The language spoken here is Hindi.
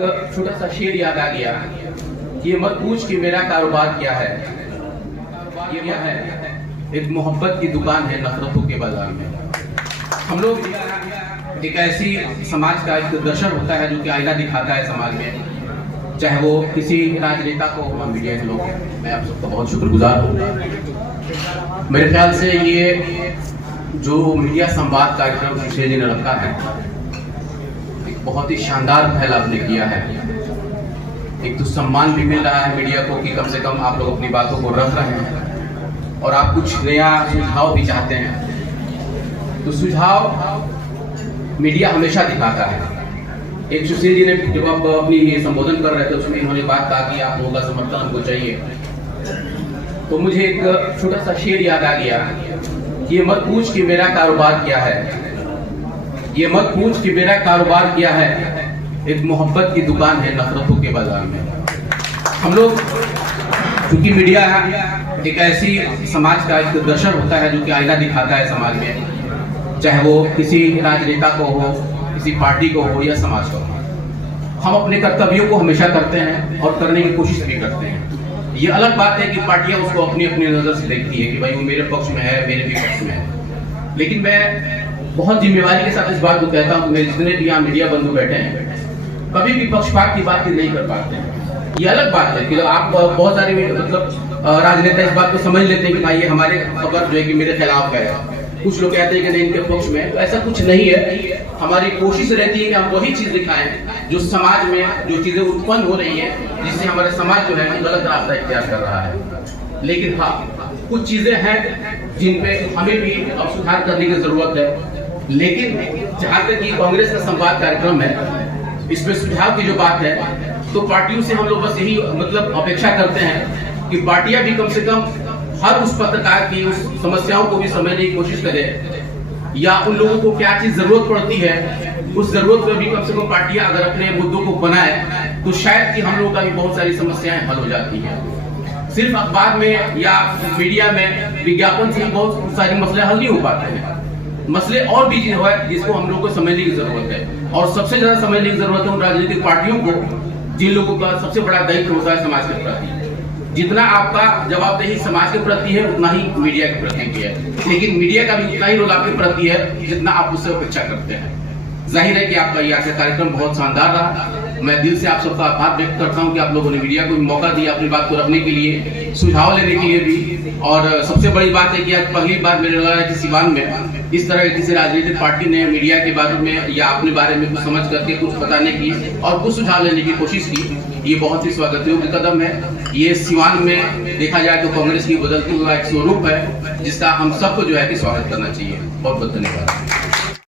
छोटा सा शेर याद आ गया कि ये मत पूछ कि मेरा कारोबार क्या है, ये क्या है, एक मोहब्बत की दुकान है नफरतों के बाजार में। हम लोग एक ऐसी समाज का एक दर्शन होता है जो कि आईना दिखाता है समाज में, चाहे वो किसी राजनेता को हो, मीडिया के लोग। मैं आप सबका बहुत शुक्रगुजार हूँ। मेरे ख्याल से ये जो मीडिया संवाद कार्यक्रम सुशील जी ने रखा है, एक बहुत ही शानदार पहल आपने किया है। एक तो सम्मान भी मिल रहा है मीडिया को कि कम से कम आप लोग अपनी बातों को रख रहे हैं और आप कुछ नया सुझाव भी चाहते हैं। तो सुझाव मीडिया हमेशा दिखाता है। एक सुशील जी ने जब आप अपनी संबोधन कर रहे थे उसमें इन्होंने बात कहा कि आप लोगों का समर्थन हमको चाहिए, तो मुझे एक छोटा सा शेर याद आ गया कि ये मत पूछ कि मेरा कारोबार क्या है, ये मत पूछ कि मेरा कारोबार क्या है, एक मोहब्बत की दुकान है नफरतों के बाजार में। हम लोग क्योंकि मीडिया एक ऐसी समाज का एक दर्शन होता है जो कि आईना दिखाता है समाज में, चाहे वो किसी राजनेता को हो, किसी पार्टी को हो या समाज को हो। हम अपने कर्तव्यों को हमेशा करते हैं और करने की कोशिश भी करते हैं। ये अलग बात है कि पार्टियां उसको अपनी अपनी नजर से देखती है कि भाई वो मेरे पक्ष में है, मेरे भी पक्ष में है। लेकिन मैं बहुत जिम्मेवारी के साथ इस बात को कहता हूँ कि मेरे जितने भी यहाँ मीडिया बंधु बैठे हैं, कभी भी पक्षपात की बात नहीं कर पाते हैं। ये अलग बात है कि आप बहुत सारे मतलब राजनेता इस बात को समझ लेते हैं कि भाई ये हमारे खबर जो है कि मेरे खिलाफ है, कुछ लोग कहते हैं कि नहीं इनके पक्ष में। तो ऐसा कुछ नहीं है। हमारी कोशिश रहती है कि हम वही चीज दिखाएं जो समाज में जो चीजें उत्पन्न हो रही है, जिससे हमारा समाज जो है गलत रास्ता इख्तियार कर रहा है। लेकिन हाँ, कुछ चीजें हैं जिन पे हमें भी अब सुधार करने की जरूरत है। लेकिन जहाँ तक ये कांग्रेस का संवाद कार्यक्रम है, इसमें सुझाव की जो बात है, तो पार्टियों से हम लोग बस यही मतलब अपेक्षा करते हैं कि पार्टियां भी कम से कम हर उस पत्रकार की उस समस्याओं को भी समझने की कोशिश करें, या उन लोगों को क्या चीज जरूरत पड़ती है उस जरूरत पर भी कम से कम पार्टियां अगर अपने मुद्दों को बनाए तो शायद कि हम लोगों का भी बहुत सारी समस्याएं हल हो जाती है। सिर्फ अखबार में या मीडिया में विज्ञापन से बहुत सारे मसले हल नहीं हो पाते हैं। मसले और भी जो है जिसको हम लोग को समझने की जरूरत है, और सबसे ज्यादा समझने की जरूरत है उन राजनीतिक पार्टियों को जिन लोगों का सबसे बड़ा दायित्व होता है समाज के प्रति। जितना आपका जवाबदेही समाज के प्रति है उतना ही मीडिया के प्रति भी है, लेकिन मीडिया का भी उतना ही रोल आपके प्रति है जितना आप उससे अपेक्षा करते हैं। जाहिर है कि आपका यह कार्यक्रम बहुत शानदार रहा। मैं दिल से आप सबका आभार व्यक्त करता हूं कि आप लोगों ने मीडिया को भी मौका दिया अपनी बात को रखने के लिए, सुझाव लेने के लिए भी। और सबसे बड़ी बात है कि आज पहली बार मेरे लगा है कि सिवान में इस तरह किसी राजनीतिक पार्टी ने मीडिया के बारे में या अपने बारे में कुछ समझ करके कुछ बताने की और कुछ सुझाव लेने की कोशिश की। ये बहुत ही स्वागत योग्य कदम है। ये सिवान में देखा जाए तो कांग्रेस की बदलती हुआ एक स्वरूप है जिसका हम सबको जो है कि स्वागत करना चाहिए। बहुत बहुत धन्यवाद।